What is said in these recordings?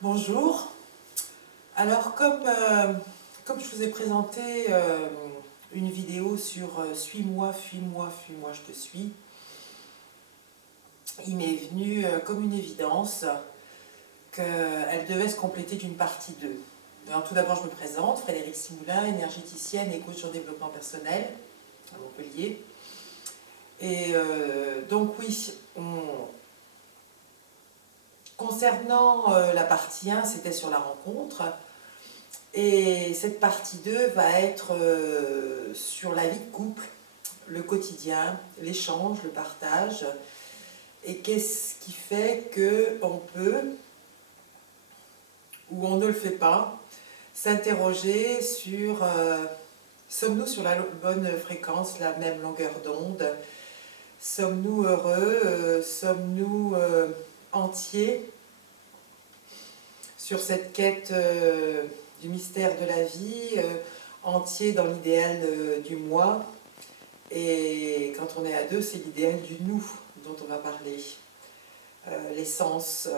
Bonjour. Alors comme je vous ai présenté une vidéo sur Suis-moi, fuis-moi, fuis-moi, je te suis, il m'est venu comme une évidence qu'elle devait se compléter d'une partie 2. Alors tout d'abord je me présente, Frédérique Simoulin, énergéticienne et coach en développement personnel à Montpellier. Et donc oui, concernant la partie 1, c'était sur la rencontre. Et cette partie 2 va être sur la vie de couple, le quotidien, l'échange, le partage. Et qu'est-ce qui fait qu'on peut, ou on ne le fait pas, s'interroger sur sommes-nous sur la bonne fréquence, la même longueur d'onde? Sommes-nous heureux? Sommes-nous entiers sur cette quête du mystère de la vie, entier dans l'idéal du moi? Et quand on est à deux, c'est l'idéal du nous dont on va parler. L'essence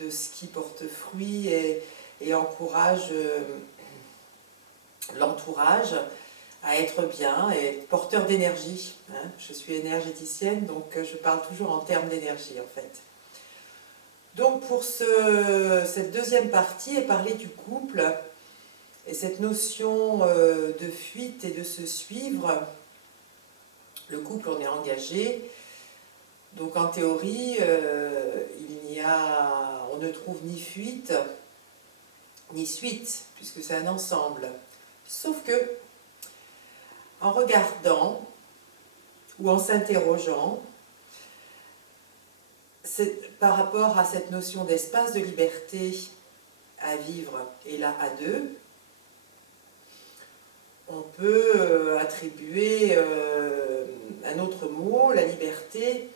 de ce qui porte fruit et encourage l'entourage à être bien et être porteur d'énergie. Je suis énergéticienne, donc je parle toujours en termes d'énergie en fait. Donc pour cette deuxième partie est parler du couple et cette notion de fuite et de se suivre. Le couple, on est engagé, donc en théorie, on ne trouve ni fuite ni suite, puisque c'est un ensemble. Sauf que, en regardant ou en s'interrogeant, par rapport à cette notion d'espace de liberté à vivre et là à deux, on peut attribuer un autre mot, la liberté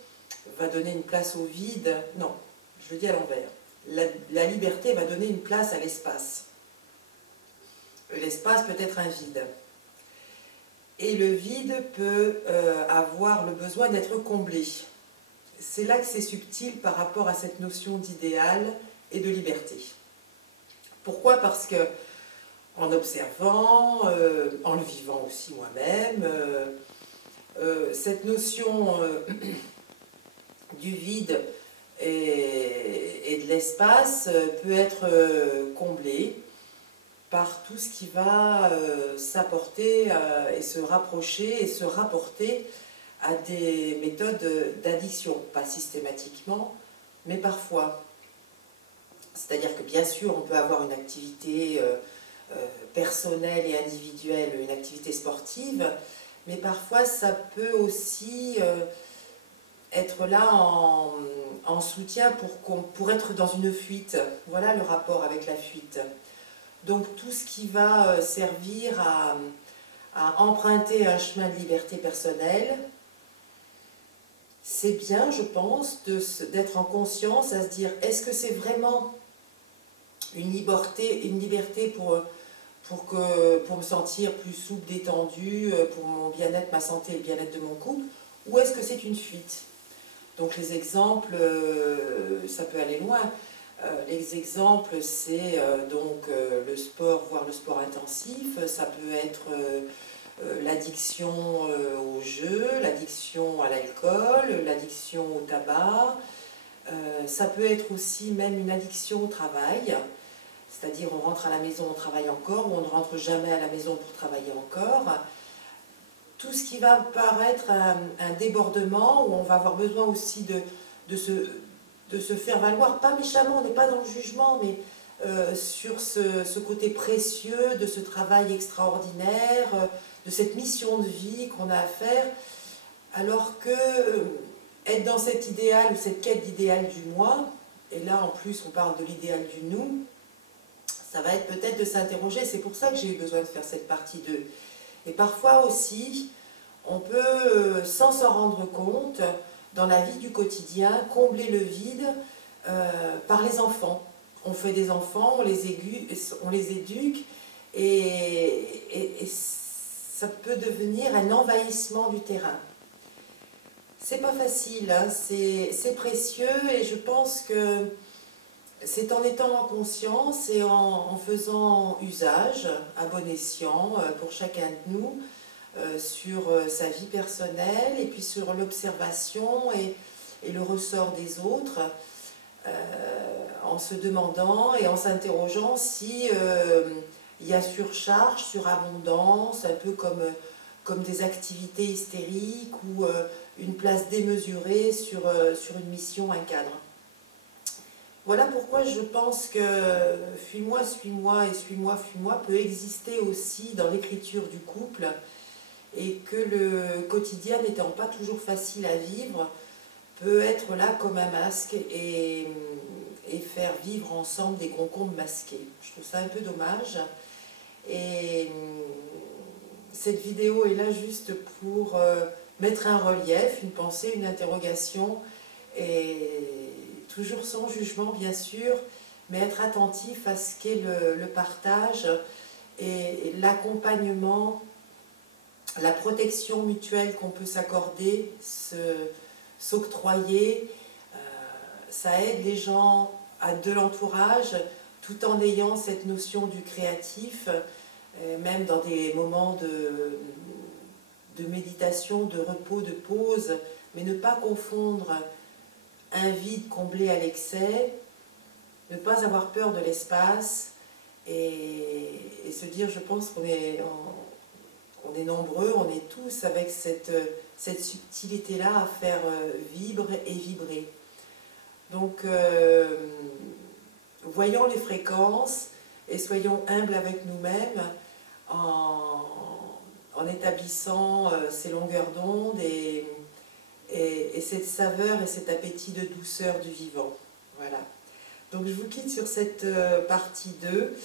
va donner une place au vide. Non, je le dis à l'envers. La liberté va donner une place à l'espace. L'espace peut être un vide. Et le vide peut avoir le besoin d'être comblé. C'est là que c'est subtil par rapport à cette notion d'idéal et de liberté. Pourquoi? Parce que en observant, en le vivant aussi moi-même, cette notion du vide et de l'espace peut être comblée par tout ce qui va s'apporter et se rapprocher et se rapporter à des méthodes d'addiction, pas systématiquement, mais parfois. C'est-à-dire que bien sûr, on peut avoir une activité personnelle et individuelle, une activité sportive, mais parfois ça peut aussi être là en soutien pour être dans une fuite. Voilà le rapport avec la fuite. Donc tout ce qui va servir à emprunter un chemin de liberté personnelle, c'est bien, je pense, d'être en conscience, à se dire, est-ce que c'est vraiment une liberté pour me sentir plus souple, détendue, pour mon bien-être, ma santé et le bien-être de mon couple, ou est-ce que c'est une fuite? Donc les exemples, ça peut aller loin. Les exemples, c'est le sport, voire le sport intensif, ça peut être l'addiction au jeu, l'addiction à l'alcool, l'addiction au tabac, ça peut être aussi même une addiction au travail, c'est-à-dire on rentre à la maison, on travaille encore, ou on ne rentre jamais à la maison pour travailler encore. Tout ce qui va paraître un débordement, où on va avoir besoin aussi de se faire valoir, pas méchamment, on n'est pas dans le jugement, mais sur ce côté précieux de ce travail extraordinaire, de cette mission de vie qu'on a à faire, alors que être dans cet idéal ou cette quête d'idéal du moi, et là en plus on parle de l'idéal du nous, ça va être peut-être de s'interroger, c'est pour ça que j'ai eu besoin de faire cette partie 2. Et parfois aussi, on peut, sans s'en rendre compte, dans la vie du quotidien, combler le vide par les enfants. On fait des enfants, on les éduque, et ça peut devenir un envahissement du terrain. C'est pas facile, hein, c'est précieux, et je pense que C'est en étant en conscience et en faisant usage, à bon escient, pour chacun de nous, sur sa vie personnelle et puis sur l'observation et le ressort des autres, en se demandant et en s'interrogeant si il y a surcharge, surabondance, un peu comme des activités hystériques ou une place démesurée sur une mission, un cadre. Voilà pourquoi je pense que Fuis-moi, suis-moi et suis-moi, fuis-moi peut exister aussi dans l'écriture du couple et que le quotidien n'étant pas toujours facile à vivre, peut être là comme un masque et faire vivre ensemble des concombres masqués. Je trouve ça un peu dommage. Et cette vidéo est là juste pour mettre un relief, une pensée, une interrogation, et toujours sans jugement bien sûr, mais être attentif à ce qu'est le partage et l'accompagnement, la protection mutuelle qu'on peut s'accorder, s'octroyer. Ça aide les gens de l'entourage tout en ayant cette notion du créatif, même dans des moments de méditation, de repos, de pause, mais ne pas confondre un vide comblé à l'excès, ne pas avoir peur de l'espace et se dire, je pense qu'on est nombreux, on est tous avec cette subtilité-là à faire vibrer et vibrer. Donc, voyons les fréquences et soyons humbles avec nous-mêmes en établissant ces longueurs d'onde et cette saveur et cet appétit de douceur du vivant. Voilà. Donc je vous quitte sur cette partie 2.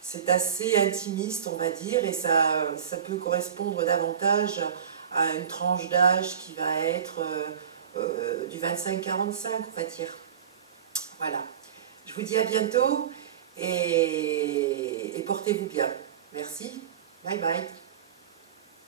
C'est assez intimiste, on va dire, et ça peut correspondre davantage à une tranche d'âge qui va être du 25-45, on va dire. Voilà. Je vous dis à bientôt et portez-vous bien. Merci. Bye bye.